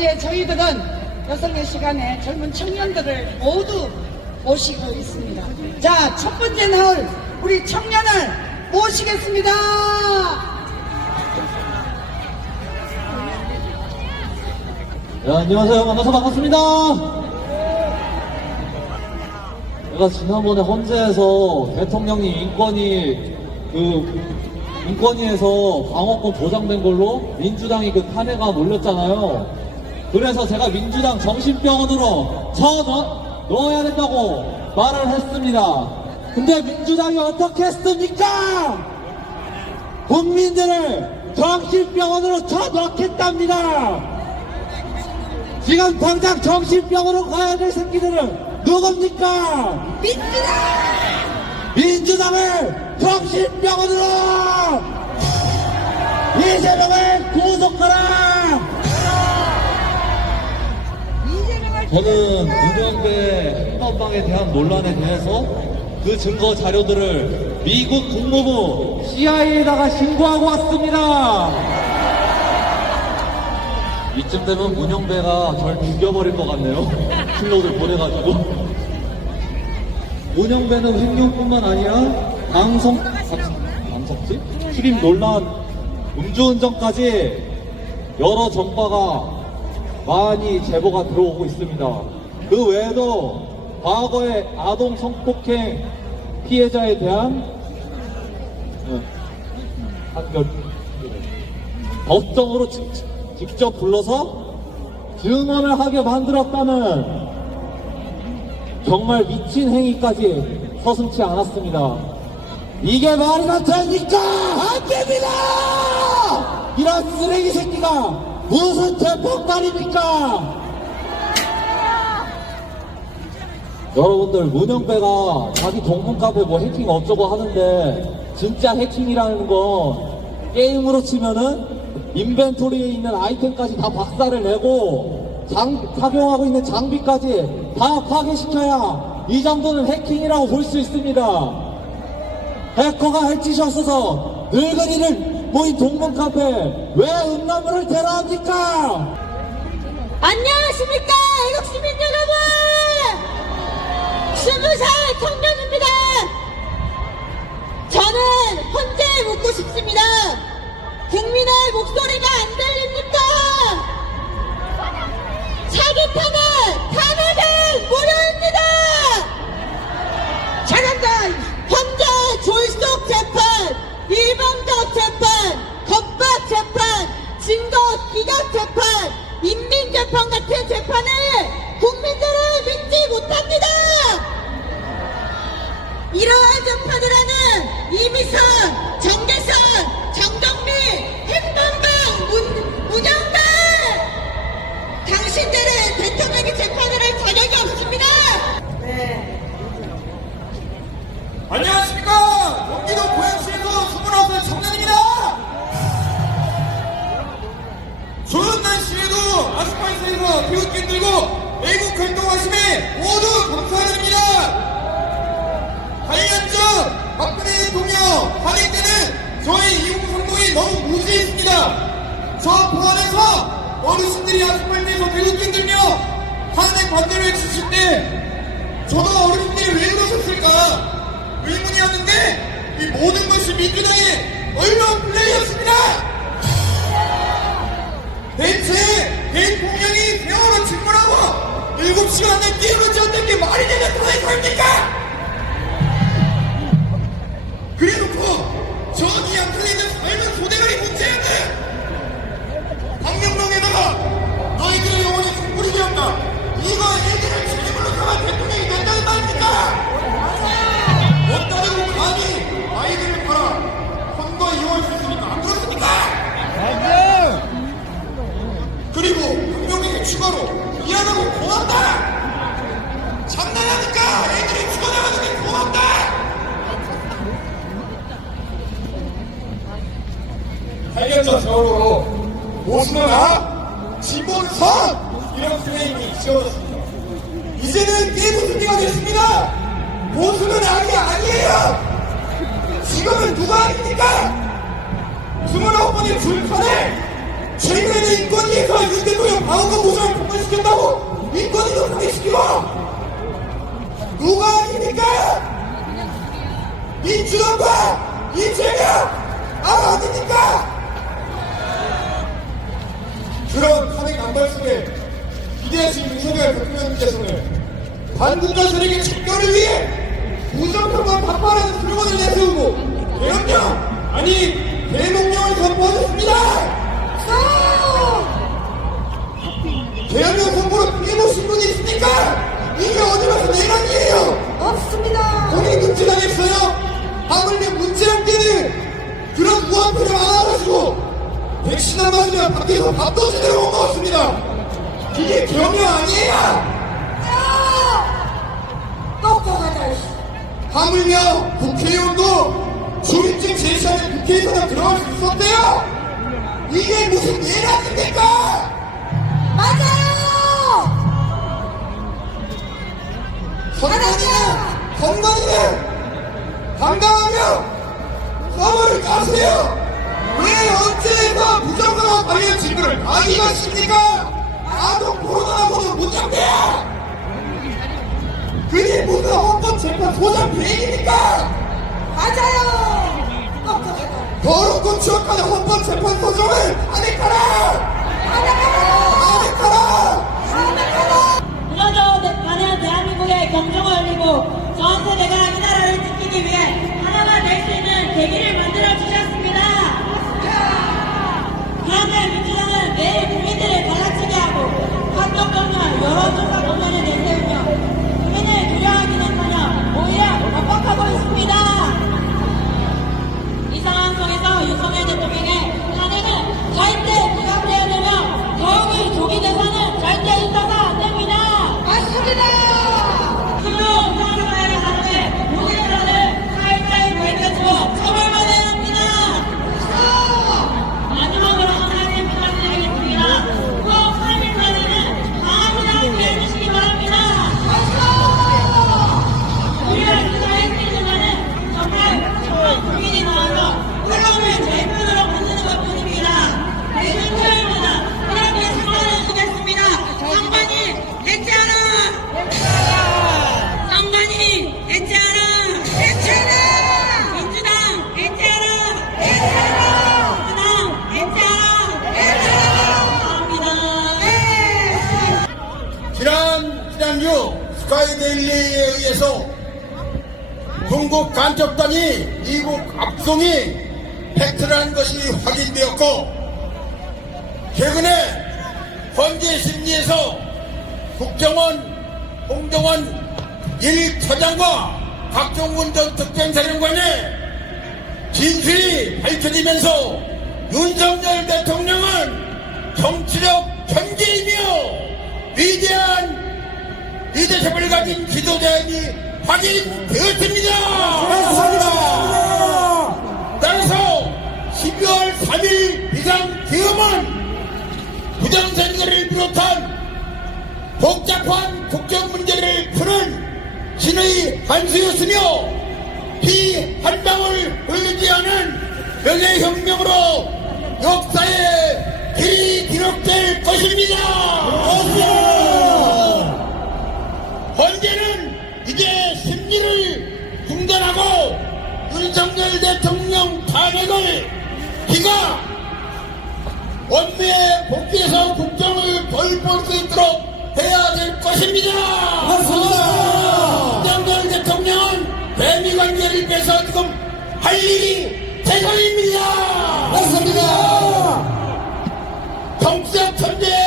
이제 저희들은 여성의 시간에 젊은 청년들을 모두 모시고 있습니다. 자, 첫 번째 나올 우리 청년을 모시겠습니다. 네, 안녕하세요. 만나서 반갑습니다. 제가 지난번에 헌재에서 대통령님 인권위, 그, 인권위에서 방어권 보장된 걸로 민주당이 그 탄핵안 올렸잖아요. 그래서 제가 민주당 정신병원으로 쳐 넣, 넣어야 된다고 말을 했습니다. 근데 민주당이 어떻게 했습니까? 국민들을 정신병원으로 쳐 넣겠답니다. 지금 당장 정신병원으로 가야 될 새끼들은 누굽니까? 민주당! 민주당을 정신병원으로! 이재명을 구속하라! 저는 문영배 핵방에 대한 논란에 대해서 그 증거 자료들을 미국 국무부 CIA에다가 신고하고 왔습니다. 이쯤 되면 문영배가 절 죽여버릴 것 같네요. 신호를 보내가지고. 문영배는 횡령뿐만 아니라 방송, 방송지? 출입 논란, 음주운전까지 여러 전과가 많이 제보가 들어오고 있습니다. 그 외에도 과거의 아동 성폭행 피해자에 대한 네, 판결 법정으로 직, 직접 불러서 증언을 하게 만들었다는 정말 미친 행위까지 서슴치 않았습니다. 이게 말이 맞습니까? 안 됩니다! 이런 쓰레기 새끼가 무슨 대폭발입니까? 여러분들 문영배가 자기 동문 카페 뭐 해킹 어쩌고 하는데 진짜 해킹이라는 건 게임으로 치면은 인벤토리에 있는 아이템까지 다 박살을 내고 장, 착용하고 있는 장비까지 다 파괴시켜야 이 정도는 해킹이라고 볼 수 있습니다. 해커가 없어서 늙은이를 모인 동문 카페 왜 음란물을 테러합니까? 안녕하십니까 여러 인민 재판 같은 재판을 국민들은 믿지 못합니다. 이러한 재판을 하는 이미선, 정계선, 정정미, 행동방, 문, 문영배 당신들은 대통령이 재판을 할 자격이 없습니다. 안녕하십니까 경기도 고양시에서 29살 청년입니다 좋은 날씨에도 아스팔트에서 태극기 들고 애국 활동하심에 모두 감사드립니다. 8년 전 박근혜 대통령 탄핵 때는 저희 이공성공이 너무 무지했습니다. 저 포함해서 어르신들이 아스팔트에서 태극기 들며 탄핵 반대를 해주실 때 저도 어르신들이 왜 그러셨을까? 의문이었는데 이 모든 것이 민주당의 7시간 안에 뛰어놓지 않는 게 말이 되는 도대체입니까? 그래놓고 저이 양쪽에 있는 삶은 소대가리 문제였네 박명록에다가 너희들의 영혼이 승불이 되었다 이거 애들을 책임으로 삼아 대통령이 된다는 말입니까? 모시너나 지본선 이런 플레임이 지어졌습니다. 이제는 깨부순이가 됐습니다. 보수는 악이 아니에요. 지금은 누가 아닙니까? 29번의 불판을 최근에는 인권위에서 윤 대통령 방어권 보장을 폭발시켰다고 인권위도 상기시키고 누가 아닙니까? 민주당과 이재명 아 아닙니까? 그런 탄핵 남발 속에 기대하신 윤석열 대통령님께서는 반국가 세력의 척결을 위해 부정선거 박발하는 슬로건을 내세우고 대통령 아니 대통령을 선포하셨습니다. 대한민국 선거로 피해보신 분이 있습니까? 이게 어디 가서 내란이에요? 없습니다. 본인이 문제당했어요? 하물며 문제랑 때는 그런 우한표를 안 와가지고 백신 안 맞으면 밖에서 밥도 제대로 못 먹었습니다. 그게 경영 아니에요? 똑똑하다. 하물며 국회의원도 주민증 제시하면 국회에서나 들어갈 수 있었대요? 이게 무슨 내란입니까? 맞아요! 선관위는, 선관위는 당당하며 서버를 까세요! 부정선거 관련 질문을 다 이것입니까? 아동 코로나하고는 못 잡대요! 그게 무슨 헌법재판 소장 비행입니까? 맞아요. 더럽고 추악하는 헌법재판소장을 안해카라! 안해카라! 무너져 가는 대한민국의 경종을 울리고 전 세대가 이 나라를 간첩단이 미국 압송이 팩트라는 것이 확인되었고 최근에 헌재 심리에서 국정원, 홍정원 1차장과 박종훈 전 특별사령관의 진술이 밝혀지면서 윤석열 대통령은 정치력 천재이며 위대한 리더십을 가진 지도자임이 확인되었습니다. 따라서 12월 3일 비상기금은 부정선거를 비롯한 복잡한 국정 문제를 푸는 신의 한수였으며 피 한 방울 흘리지 않은 명예혁명으로 역사에 길이 기록될 것입니다. 이제 심리를 중단하고 윤석열 대통령 탄핵을 기가 원내에 복귀해서 국정을 돌볼 수 있도록 해야 될 것입니다. 맞습니다. 윤석열 대통령은 대미 관계를 빼서 지금 할 일이 대선입니다. 맞습니다. 정치적 천재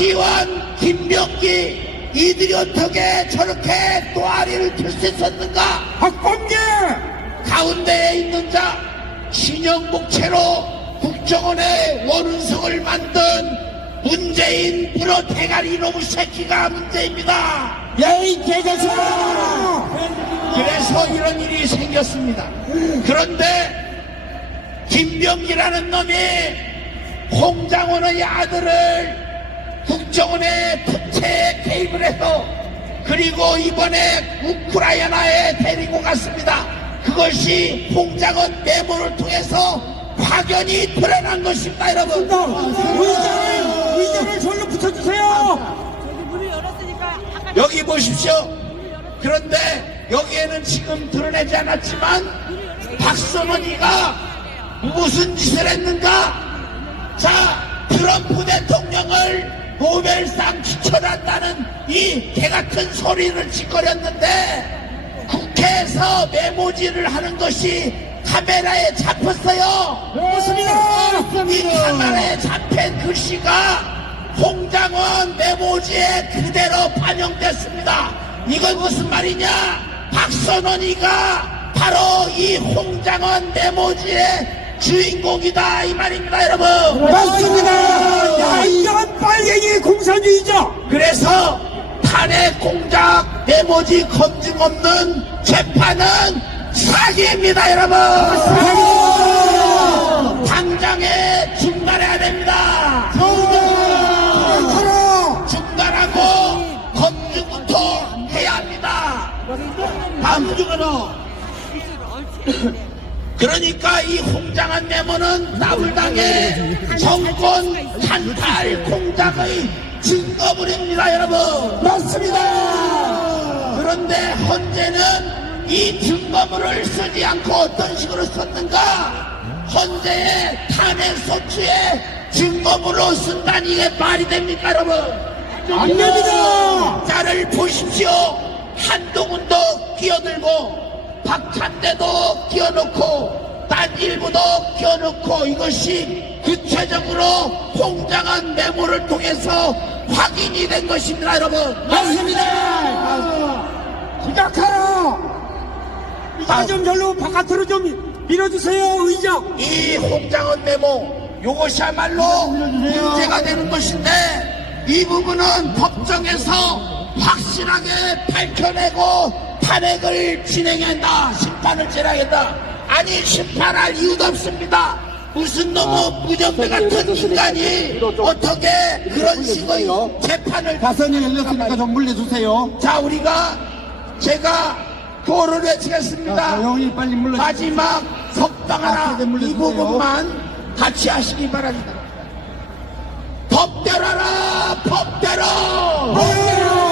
박지원, 김병기 이들이 어떻게 저렇게 또아리를 펼수 있었는가? 박범계! 가운데에 있는 자 신형복체로 국정원의 원운석을 만든 문재인 불어 대가리 이놈의 새끼가 문제입니다. 야이 개자식아! 그래서 이런 일이 생겼습니다. 그런데 김병기라는 놈이 홍장원의 아들을 국정원의 부채에 개입을 해서 그리고 이번에 우크라이나에 데리고 갔습니다. 그것이 홍장원 메모를 통해서 확연히 드러난 것입니다, 여러분. 의자를, 의자를 절로 붙여주세요! 여기 보십시오. 그런데 여기에는 지금 드러내지 않았지만 박선원이가 무슨 짓을 했는가? 자, 트럼프 대통령을 노벨상 추천한다는 이 개같은 소리를 짓거렸는데 국회에서 메모지를 하는 것이 카메라에 잡혔어요. 맞습니다! 이 카메라에 잡힌 글씨가 홍장원 메모지에 그대로 반영됐습니다. 이건 무슨 말이냐? 박선원이가 바로 이 홍장원 메모지의 주인공이다 이 말입니다 여러분. 맞습니다! 야, 이런 빨갱이 공산주의자! 그래서 탄핵 공작 메모지 검증 없는 재판은 사기입니다 여러분. 당장에 중단해야 됩니다. 중단하고 검증부터 해야 합니다. 다음 중으로 그러니까 이 홍장한 메모는 나불당의 정권 탄탈 공작의 증거물입니다 여러분 맞습니다 그런데 헌재는 이 증거물을 쓰지 않고 어떤 식으로 썼는가 헌재의 탄핵 소추에 증거물로 쓴다니 이게 말이 됩니까 여러분 안 됩니다! 자를 보십시오. 한동훈도 끼어들고 박찬대도 끼어놓고 딴 일부도 끼어놓고 이것이 구체적으로 홍장한 메모를 통해서 확인이 된 것입니다 여러분 맞습니다! 지각하라! 의자 좀 절로 바깥으로 좀 밀어주세요, 의자! 이 홍장한 메모 요것이야말로 문제가 되는 것인데 이 부분은 법정에서 확실하게 밝혀내고 탄핵을 진행한다. 심판을 진행한다. 아니 심판할 이유도 없습니다. 무슨 너무 무정배 같은 인간이 어떻게 그런 식의 재판을 가선이 열렸으니까 좀 물려주세요. 자 우리가 제가 도를 외치겠습니다. 자, 조용히 빨리 물러주세요. 마지막 석방 하나 앞에 물러주세요. 이 부분만 같이 하시기 바랍니다. 법대로 하라! 법대로! 법대로